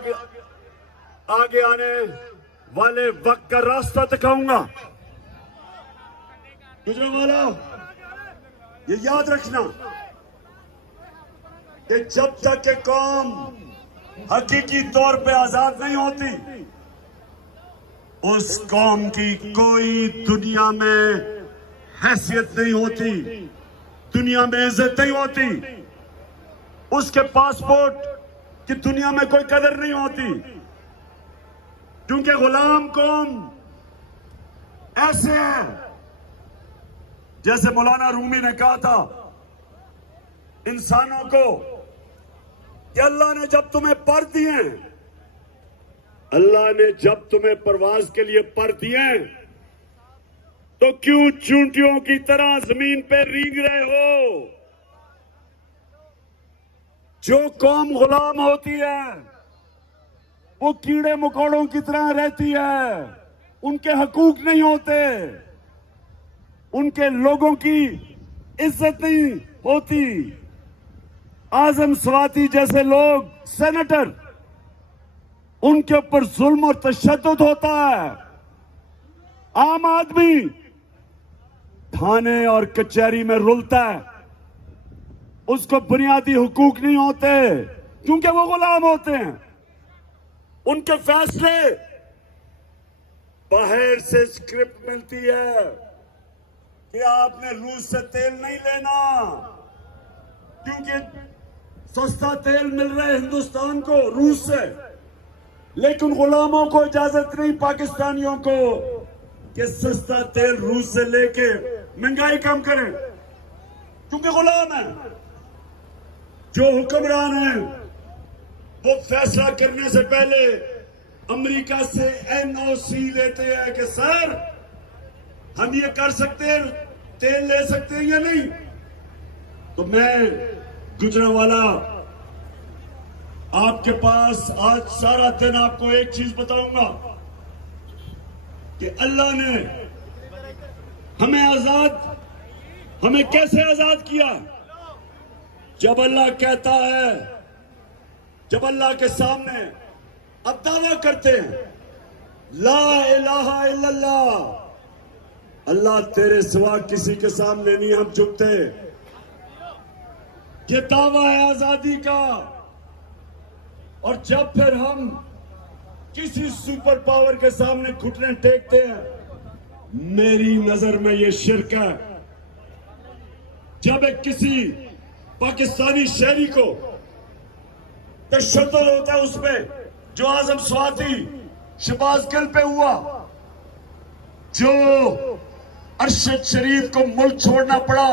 आगे आने वाले वक्त का रास्ता दिखाऊंगा। गुजरांवाला, ये याद रखना कि जब तक के कौम हकीकी तौर पे आजाद नहीं होती, उस कौम की कोई दुनिया में हैसियत नहीं होती, दुनिया में इज्जत नहीं होती, उसके पासपोर्ट की दुनिया में कोई कदर नहीं होती। क्योंकि गुलाम कौम ऐसे है, जैसे मौलाना रूमी ने कहा था इंसानों को कि अल्लाह ने जब तुम्हें पर दिए, अल्लाह ने जब तुम्हें परवाज के लिए पर दिए, तो क्यों चूंटियों की तरह जमीन पे रींग रहे हो? जो कौम गुलाम होती है वो कीड़े मकोड़ों की तरह रहती है, उनके हकूक नहीं होते, उनके लोगों की इज्जत नहीं होती। आजम स्वाति जैसे लोग, सेनेटर, उनके ऊपर जुल्म और तशद्दुद होता है। आम आदमी थाने और कचहरी में रुलता है, उसको बुनियादी हुकूक नहीं होते क्योंकि वो गुलाम होते हैं। उनके फैसले बाहर से स्क्रिप्ट मिलती है कि आपने रूस से तेल नहीं लेना क्योंकि सस्ता तेल मिल रहा है हिंदुस्तान को रूस से, लेकिन गुलामों को इजाजत नहीं, पाकिस्तानियों को, कि सस्ता तेल रूस से लेके महंगाई कम करें, क्योंकि गुलाम है। जो हुक्मरान है वो फैसला करने से पहले अमेरिका से एनओसी लेते हैं कि सर हम ये कर सकते हैं, तेल ले सकते हैं या नहीं। तो मैं गुजरांवाला आपके पास आज सारा दिन आपको एक चीज बताऊंगा कि अल्लाह ने हमें कैसे आजाद किया। जब अल्लाह कहता है, जब अल्लाह के सामने अब दावा करते हैं ला इलाहा इल्लल्लाह, अल्लाह तेरे सिवा किसी के सामने नहीं हम झुकते, ये दावा है आजादी का। और जब फिर हम किसी सुपर पावर के सामने घुटने टेकते हैं, मेरी नजर में ये शिर्क है। जब एक किसी पाकिस्तानी शहरी को तशद्दुद होता है उसमें, जो आजम स्वाति शहबाज गिल पे हुआ, जो अरशद शरीफ को मुल्क छोड़ना पड़ा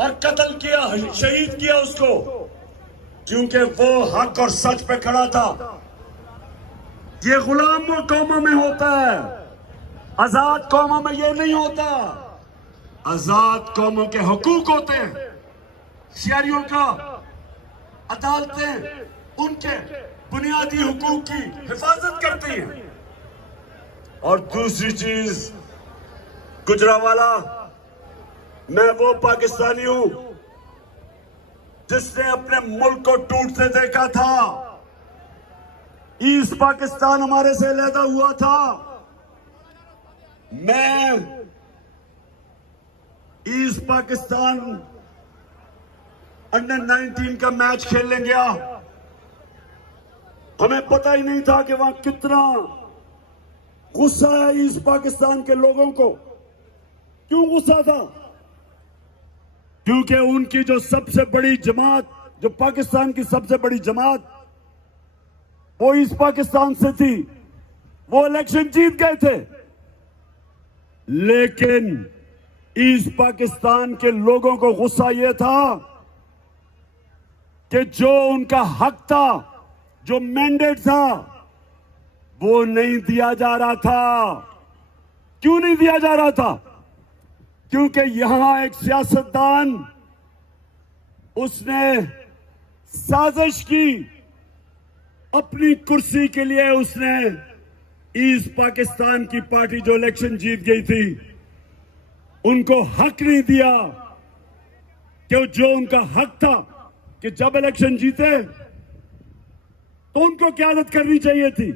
और कत्ल किया, शहीद किया उसको, क्योंकि वो हक और सच पे खड़ा था। ये गुलाम कौमों में होता है, आजाद कौमों में ये नहीं होता। आजाद कौमों के हकूक होते हैं, शहरियों का अदालतें उनके बुनियादी हुकूक की हिफाजत करती हैं। और दूसरी चीज गुजरांवाला, मैं वो पाकिस्तानी हूं जिसने अपने मुल्क को टूटते देखा था। ईस्ट पाकिस्तान हमारे से अलहदा हुआ था। मैं ईस्ट पाकिस्तान अंडर 19 का मैच खेलने गया, हमें पता ही नहीं था कि वहां कितना गुस्सा है ईस्ट पाकिस्तान के लोगों को। क्यों गुस्सा था? क्योंकि उनकी जो सबसे बड़ी जमात, जो पाकिस्तान की सबसे बड़ी जमात, वो ईस्ट पाकिस्तान से थी, वो इलेक्शन जीत गए थे। लेकिन ईस्ट पाकिस्तान के लोगों को गुस्सा यह था कि जो उनका हक था, जो मैंडेट था, वो नहीं दिया जा रहा था। क्यों नहीं दिया जा रहा था? क्योंकि यहां एक सियासतदान, उसने साजिश की अपनी कुर्सी के लिए। उसने ईस्ट पाकिस्तान की पार्टी जो इलेक्शन जीत गई थी, उनको हक नहीं दिया कि जो उनका हक था कि जब इलेक्शन जीते तो उनको क़यादत करनी चाहिए थी।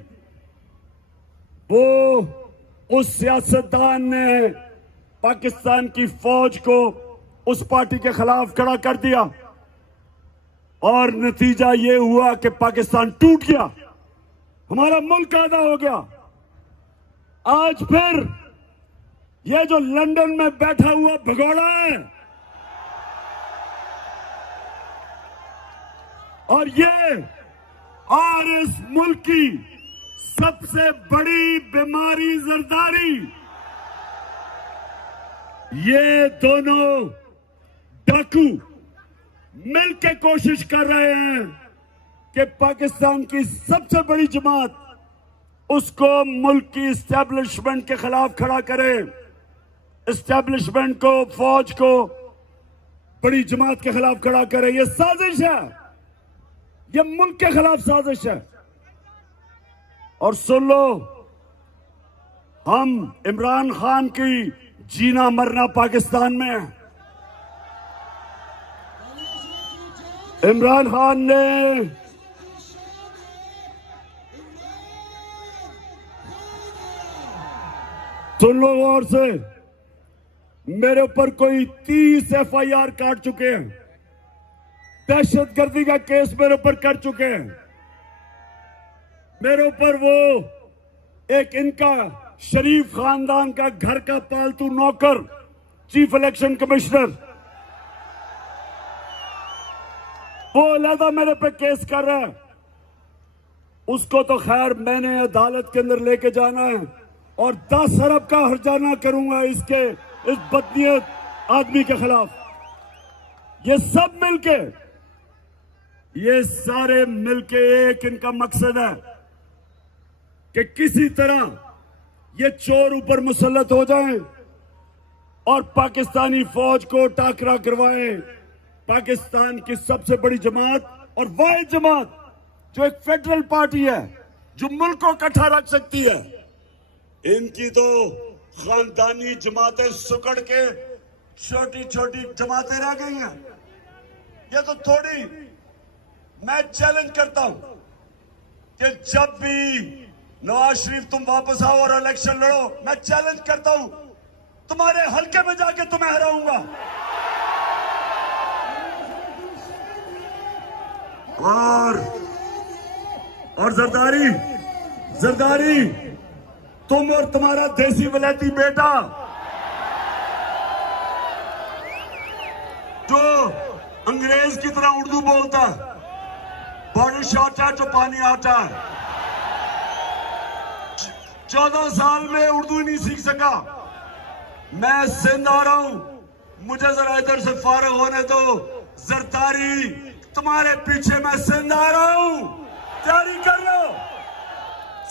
वो उस सियासतदान ने पाकिस्तान की फौज को उस पार्टी के खिलाफ खड़ा कर दिया और नतीजा ये हुआ कि पाकिस्तान टूट गया, हमारा मुल्क आधा हो गया। आज फिर ये जो लंदन में बैठा हुआ भगोड़ा है और ये और इस मुल्क की सबसे बड़ी बीमारी जरदारी, ये दोनों डाकू मिलकर कोशिश कर रहे हैं कि पाकिस्तान की सबसे बड़ी जमात उसको मुल्क की इस्टेब्लिशमेंट के खिलाफ खड़ा करे, इस्टेब्लिशमेंट को, फौज को बड़ी जमात के खिलाफ खड़ा करे। ये साजिश है, ये मुल्क के खिलाफ साजिश है। और सुन लो, हम इमरान खान की जीना मरना पाकिस्तान में है। इमरान खान ने सुन लो गौर से, मेरे ऊपर कोई 30 FIR काट चुके हैं, दहशतगर्दी का केस मेरे ऊपर कर चुके हैं। मेरे ऊपर वो एक इनका शरीफ खानदान का घर का पालतू नौकर, चीफ इलेक्शन कमिश्नर, वो अलहदा मेरे पे केस कर रहा है। उसको तो खैर मैंने अदालत के अंदर लेके जाना है और 10 अरब का हर्जाना करूंगा इसके, इस बदनीयत आदमी के खिलाफ। ये सब मिलके, ये सारे मिलके एक इनका मकसद है कि किसी तरह ये चोर ऊपर मुसल्लत हो जाएं और पाकिस्तानी फौज को टाकरा करवाएं। पाकिस्तान की सबसे बड़ी जमात और वाहिद जमात जो एक फेडरल पार्टी है, जो मुल्क को इकट्ठा रख सकती है, इनकी तो खानदानी जमातें सुकड़ के छोटी छोटी जमातें रह गई हैं। ये तो थोड़ी, मैं चैलेंज करता हूं कि जब भी नवाज शरीफ तुम वापस आओ और इलेक्शन लड़ो, मैं चैलेंज करता हूं तुम्हारे हल्के में जाके तुम्हें हराऊंगा। और जरदारी तुम और तुम्हारा देसी वलैती बेटा जो अंग्रेज की तरह उर्दू बोलता है, बारिश आता है तो पानी आता है, 14 साल में उर्दू नहीं सीख सका। मैं सिंध आ रहा हूं, मुझे जरा इधर से फारिग होने दो। जरदारी तुम्हारे पीछे मैं सिंध आ रहा हूं, तैयारी कर लो।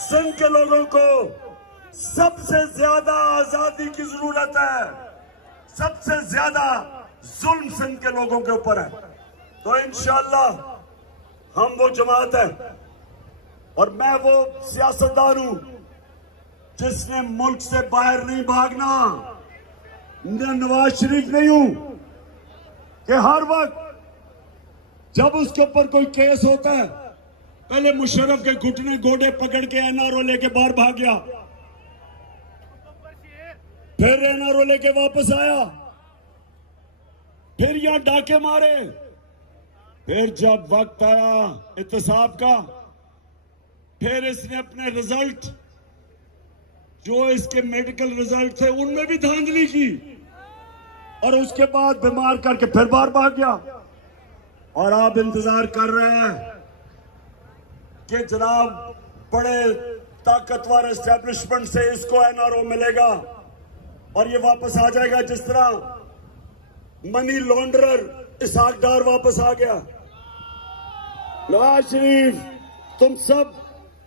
सिंध के लोगों को सबसे ज्यादा आजादी की जरूरत है, सबसे ज्यादा जुल्म सिंध के लोगों के ऊपर है। तो इंशाअल्लाह हम वो जमात है और मैं वो सियासतदान हूं जिसने मुल्क से बाहर नहीं भागना। मैं नवाज शरीफ नहीं हूं कि हर वक्त जब उसके ऊपर कोई केस होता है पहले मुशर्रफ के घुटने गोडे पकड़ के NRO लेके बाहर भाग गया, फिर NRO लेके वापस आया, फिर यहां डाके मारे, फिर जब वक्त आया एहतसाब का, फिर इसने अपने रिजल्ट जो इसके मेडिकल रिजल्ट थे उनमें भी धांधली की और उसके बाद बीमार करके फिर बाहर भाग गया। और आप इंतजार कर रहे हैं कि जनाब बड़े ताकतवर एस्टेब्लिशमेंट से इसको NRO मिलेगा और ये वापस आ जाएगा, जिस तरह मनी लॉन्ड्रर इसहाक डार वापस आ गया। नवाज शरीफ, तुम सब,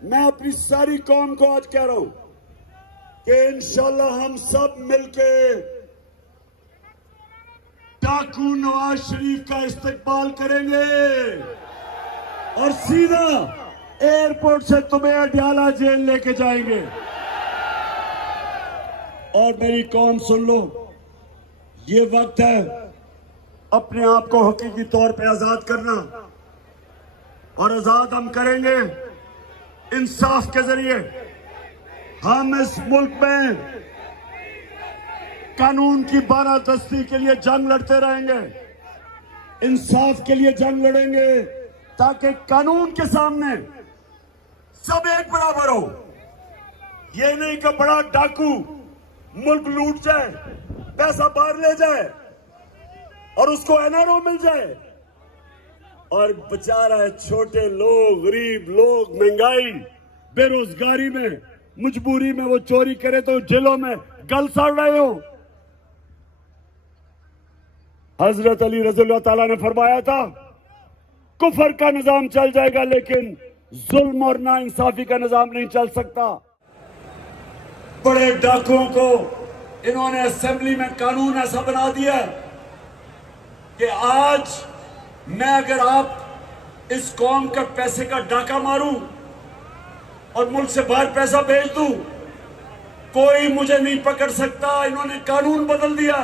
मैं अपनी सारी कौम को आज कह रहा हूं कि इंशाल्लाह हम सब मिलके डाकू नवाज शरीफ का इस्तेकबाल करेंगे और सीधा एयरपोर्ट से तुम्हें अडयाला जेल लेके जाएंगे। और मेरी कौम सुन लो, ये वक्त है अपने आप को हकीकी तौर पे आजाद करना और आजाद हम करेंगे इंसाफ के जरिए हम इस मुल्क में कानून की बारादस्ती के लिए जंग लड़ते रहेंगे, इंसाफ के लिए जंग लड़ेंगे, ताकि कानून के सामने सब एक बराबर हो। ये नहीं कि बड़ा डाकू मुल्क लूट जाए, पैसा बाहर ले जाए और उसको एनआरओ मिल जाए, और बेचारा छोटे लोग, गरीब लोग, महंगाई, बेरोजगारी में, मजबूरी में वो चोरी करे तो जेलों में गल सड़ रहे हो। हजरत अली रज़ियल्लाहु ताला ने फरमाया था, कुफर का निजाम चल जाएगा लेकिन जुल्म और नाइंसाफी का निजाम नहीं चल सकता। बड़े डाकुओं को इन्होंने असेंबली में कानून ऐसा बना दिया कि आज मैं अगर आप इस कौम का पैसे का डाका मारूं और मुल्क से बाहर पैसा भेज दूं, कोई मुझे नहीं पकड़ सकता। इन्होंने कानून बदल दिया,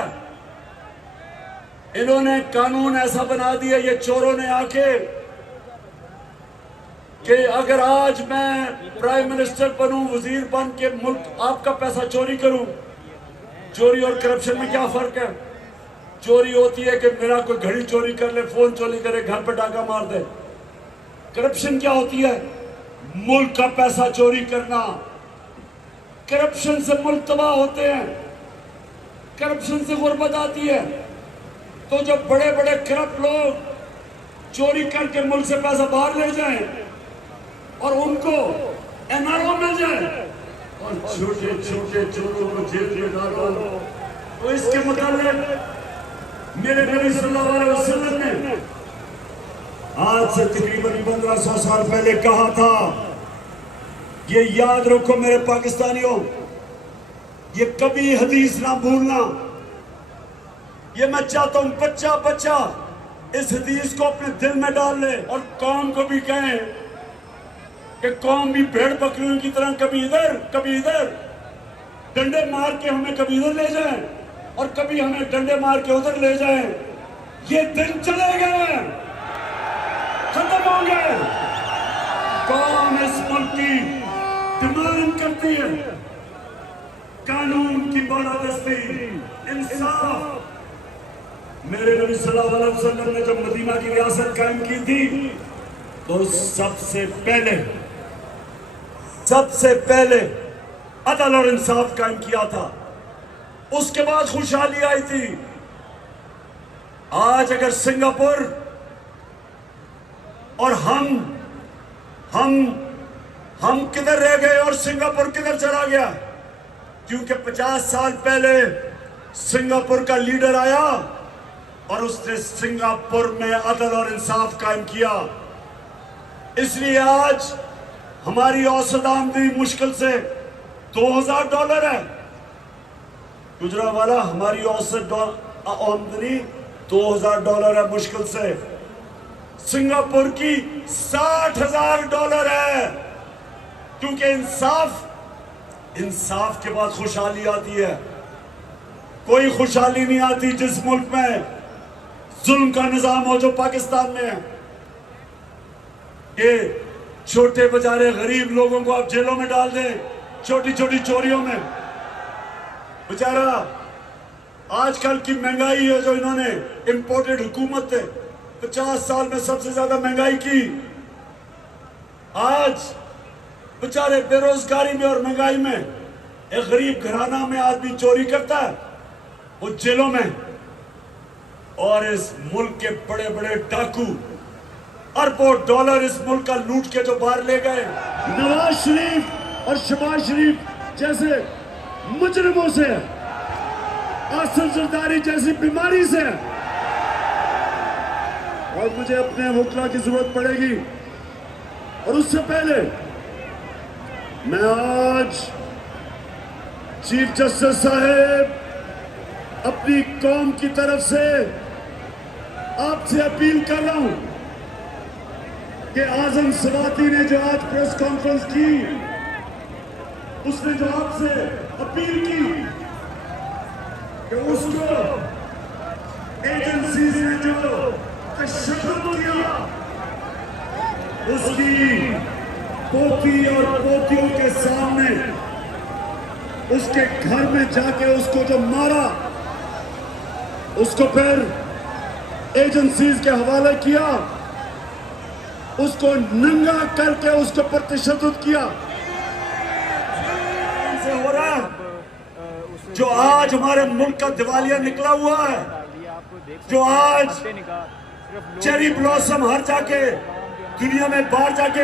इन्होंने कानून ऐसा बना दिया, ये चोरों ने आके, कि अगर आज मैं प्राइम मिनिस्टर बनूं, वजीर बन के मुल्क आपका पैसा चोरी करूं। चोरी और करप्शन में क्या फर्क है? चोरी होती है कि मेरा कोई घड़ी चोरी कर ले, फोन चोरी करे, घर पर डाका मार दे। करप्शन क्या होती है? मुल्क का पैसा चोरी करना। करप्शन से मुल्क तबाह होते हैं, करप्शन से गुर्बत आती है। तो जब बड़े बड़े करप्ट लोग चोरी करके मुल्क से पैसा बाहर ले जाएं और उनको एनआरओ मिल जाए और छोटे छोटे चोरों को जेल में डालो, तो इसके मुताबिक मेरे नबी सल्लल्लाहु अलैहि वसल्लम ने आज से तकरीबन 1500 साल पहले कहा था। ये याद रखो मेरे पाकिस्तानियों, ये कभी हदीस ना भूलना। ये मैं चाहता हूं बच्चा बच्चा इस हदीस को अपने दिल में डाल ले और कौम को भी कहें कि कौम भी भेड़ बकरियों की तरह कभी इधर डंडे मार के हमें कभी इधर ले जाएं और कभी हमें डंडे मार के उधर ले जाएं। ये दिन चले गए, खत्म हो गए। कौम इस मुल्क की डिमांड करती है कानून की बारादस्ती, इंसाफ। मेरे नबी सल्लल्लाहु अलैहि वसल्लम ने जब मदीना की रियासत कायम की थी तो सबसे पहले अदल और इंसाफ कायम किया था। उसके बाद खुशहाली आई थी। आज अगर सिंगापुर और हम किधर रह गए और सिंगापुर किधर चला गया? क्योंकि 50 साल पहले सिंगापुर का लीडर आया और उसने सिंगापुर में अदल और इंसाफ कायम किया। इसलिए आज हमारी औसत आमदनी मुश्किल से $2000 है। गुजरावाला, हमारी औसत आमदनी $2000 है मुश्किल से। सिंगापुर की $60,000 है। क्योंकि इंसाफ के बाद खुशहाली आती है। कोई खुशहाली नहीं आती जिस मुल्क में जुल्म का निजाम हो जो पाकिस्तान में है। ये छोटे बेचारे गरीब लोगों को आप जेलों में डाल दें छोटी छोटी चोरियों में। बेचारा आजकल की महंगाई है जो इन्होंने इंपोर्टेड हुकूमत है 50 साल में सबसे ज्यादा महंगाई की। आज बेचारे बेरोजगारी में और महंगाई में एक गरीब घराना में आदमी चोरी करता है, वो जेलों में। और इस मुल्क के बड़े बड़े डाकू अरबों डॉलर इस मुल्क का लूट के जो बाहर ले गए, नवाज शरीफ और शहबाज शरीफ जैसे मुजरिमों से, आसिफ जरदारी जैसी बीमारी से। और मुझे अपने वकला की जरूरत पड़ेगी। और उससे पहले मैं आज चीफ जस्टिस साहब अपनी कौम की तरफ से आपसे अपील कर रहा हूं कि आजम सवाती ने जो आज प्रेस कॉन्फ्रेंस की, उसने जो आपसे अपील की कि उसको एजेंसी ने जो तशद्दुद किया उसकी पोती और पोतियों के सामने उसके घर में जाके उसको जो मारा, उसको फिर एजेंसीज के हवाले किया, उसको नंगा करके उसके ऊपर तशद्दुद किया। से हो रहा है जो आज हमारे मुल्क का दिवालिया निकला हुआ है, जो आज चेरी ब्लॉसम हर जाके दुनिया में बाहर जाके